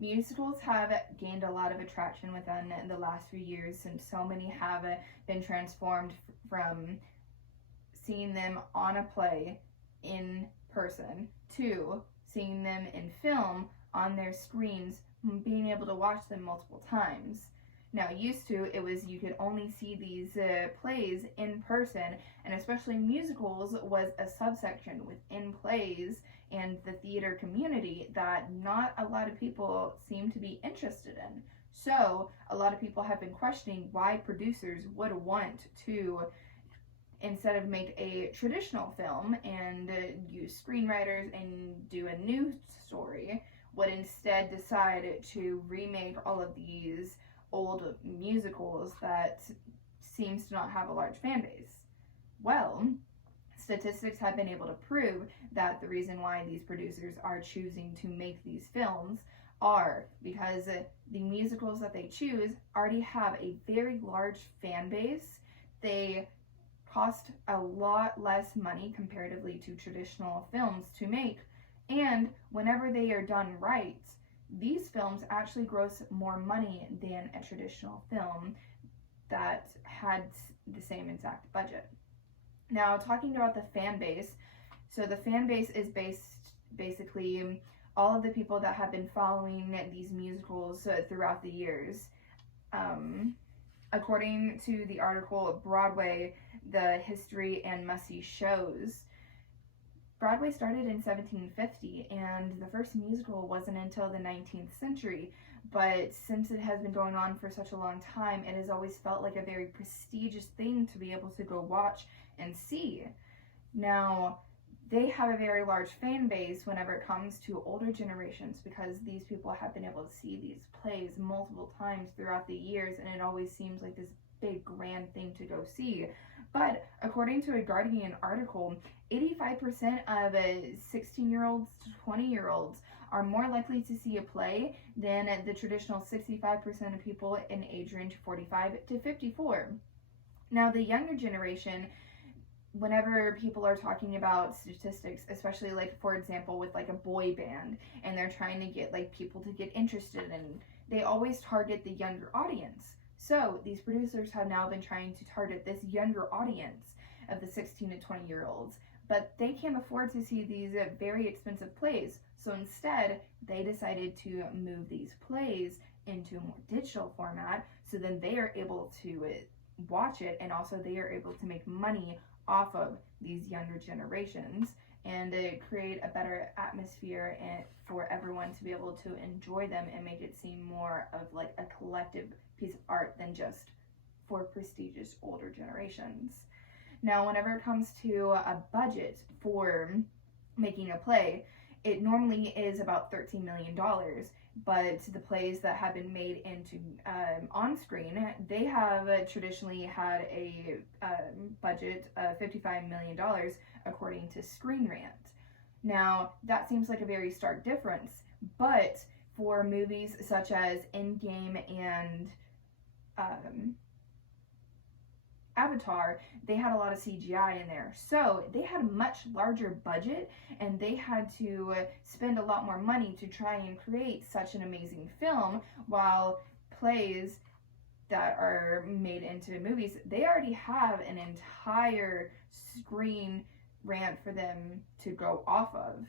Musicals have gained a lot of attraction within the last few years, since so many have been transformed from seeing them on a play in person to seeing them in film on their screens, being able to watch them multiple times. Now, used to, it was you could only see these plays in person, and especially musicals was a subsection within plays and the theater community that not a lot of people seem to be interested in. So, a lot of people have been questioning why producers would want to, instead of make a traditional film and use screenwriters and do a new story, would instead decide to remake all of these old musicals that seems to not have a large fan base. Well, statistics have been able to prove that the reason why these producers are choosing to make these films are because the musicals that they choose already have a very large fan base. They cost a lot less money comparatively to traditional films to make, and whenever they are done right, these films actually gross more money than a traditional film that had the same exact budget. Now, talking about the fan base, so the fan base is basically all of the people that have been following these musicals throughout the years. According to the article Broadway, the History and Must-See Shows, Broadway started in 1750, and the first musical wasn't until the 19th century, but since it has been going on for such a long time, it has always felt like a very prestigious thing to be able to go watch and see. Now, they have a very large fan base whenever it comes to older generations, because these people have been able to see these plays multiple times throughout the years, and it always seems like this big grand thing to go see. But according to a Guardian article, 85% of 16-year-olds to 20-year-olds are more likely to see a play than the traditional 65% of people in age range 45 to 54. Now, the younger generation, whenever people are talking about statistics, especially like, for example, with like a boy band, and they're trying to get like people to get interested in, they always target the younger audience. So these producers have now been trying to target this younger audience of the 16 to 20 year olds, but they can't afford to see these very expensive plays. So instead, they decided to move these plays into a more digital format, so then they are able to watch it, and also they are able to make money off of these younger generations and create a better atmosphere and for everyone to be able to enjoy them and make it seem more of like a collective piece of art than just for prestigious older generations. Now, whenever it comes to a budget for making a play, it normally is about $13 million, but the plays that have been made into on screen, they have traditionally had a budget of $55 million according to Screen Rant. Now, that seems like a very stark difference, but for movies such as Endgame and Avatar, they had a lot of CGI in there. So they had a much larger budget, and they had to spend a lot more money to try and create such an amazing film, while plays that are made into movies, they already have an entire Screen Rant for them to go off of.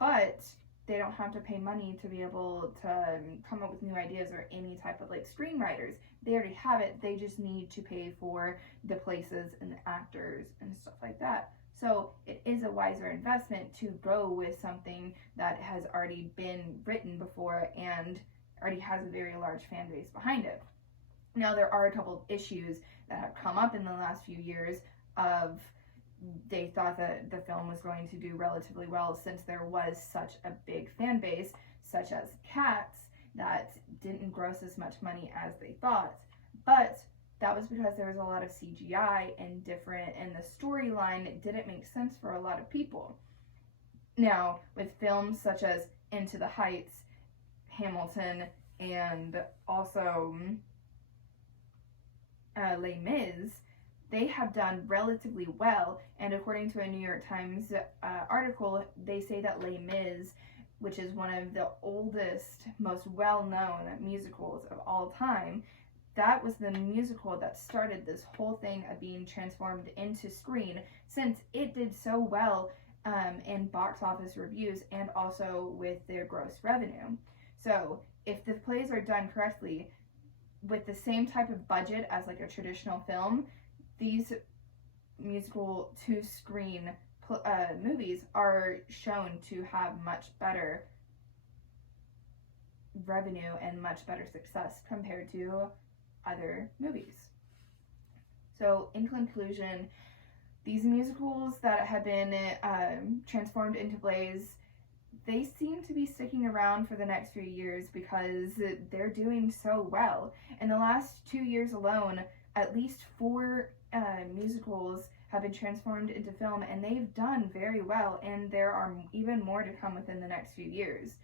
But they don't have to pay money to be able to come up with new ideas or any type of like screenwriters. They already have it. They just need to pay for the places and the actors and stuff like that. So it is a wiser investment to go with something that has already been written before and already has a very large fan base behind it. Now, there are a couple of issues that have come up in the last few years of they thought that the film was going to do relatively well since there was such a big fan base, such as Cats, that didn't gross as much money as they thought. But that was because there was a lot of CGI and the storyline didn't make sense for a lot of people. Now, with films such as Into the Heights, Hamilton, and also Les Mis, they have done relatively well, and according to a New York Times article, they say that Les Mis which is one of the oldest, most well-known musicals of all time, that was the musical that started this whole thing of being transformed into screen, since it did so well in box office reviews and also with their gross revenue. So if the plays are done correctly with the same type of budget as like a traditional film, these musical to screen movies are shown to have much better revenue and much better success compared to other movies. So in conclusion, these musicals that have been transformed into plays, they seem to be sticking around for the next few years because they're doing so well. In the last 2 years alone, at least 4 musicals have been transformed into film, and they've done very well, and there are even more to come within the next few years.